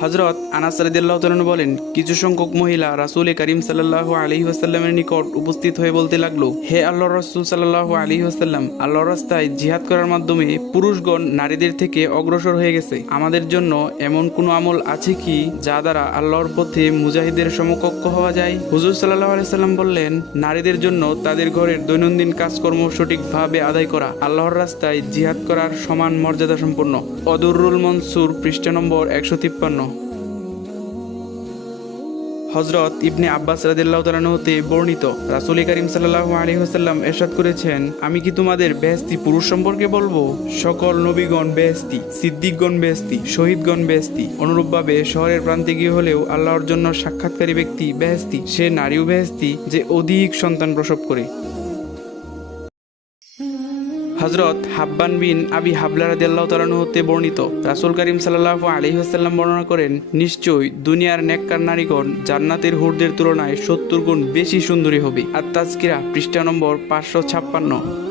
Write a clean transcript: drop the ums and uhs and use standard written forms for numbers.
হযরত আনাস রাদিয়াল্লাহু তাআলা বলেন, কিছু সংখ্যক মহিলা রাসূল করিম সাল্লাল্লাহু আলাইহি ওয়াসাল্লামের নিকট উপস্থিত হয়ে বলতে লাগলো, হে আল্লাহর রাসূল সাল্লাল্লাহু আলাইহি ওয়াসাল্লাম, আল্লাহর রাস্তায় জিহাদ করার মাধ্যমে পুরুষগণ নারীদের থেকে অগ্রসর হয়ে গেছে। আমাদের জন্য এমন কোনো আমল আছে কি যা দ্বারা আল্লাহর পথে মুজাহিদের সমকক্ষ হওয়া যায়? হুজুর সাল্লাল্লাহু আলাইহি ওয়াসাল্লাম বললেন, নারীদের জন্য তাদের ঘরের দৈনন্দিন কাজকর্ম সঠিকভাবে আদায় করা আল্লাহর রাস্তায় জিহাদ করার সমান মর্যাদা সম্পন্ন। অদুররুল মনসুর, পৃষ্ঠা নম্বর 153। হযরত ইবনে আব্বাস রাদিয়াল্লাহু তাআলা হতে বর্ণিত, রাসূল করিম সাল্লাল্লাহু আলাইহি ওয়াসাল্লাম ইরশাদ করেছেন, আমি কি তোমাদের বেহেশতি পুরুষ সম্পর্কে বলবো? সকল নবীগণ বেহেশতি, সিদ্দিকগণ বেহেশতি, শহীদগণ বেহেশতি। অনুরূপভাবে শহরের প্রান্তে গিয়ে হলেও আল্লাহর জন্য সাক্ষাৎকারী ব্যক্তি বেহেশতি, সে নারীও বেহেশতি যে অধিক সন্তান প্রসব করে। হযরত হাব্বান বিন আবি হাবলা রাদিয়াল্লাহু তাআলা হতে বর্ণিত, রাসূল করিম সাল্লাল্লাহু আলাইহি ওয়াসাল্লাম বর্ণনা করেন, নিশ্চয়ই দুনিয়ার নেককার নারীগণ জান্নাতের হুরদের তুলনায় 70 গুণ বেশি সুন্দরী হবে। আত-তাযকিরা, পৃষ্ঠা নম্বর 556।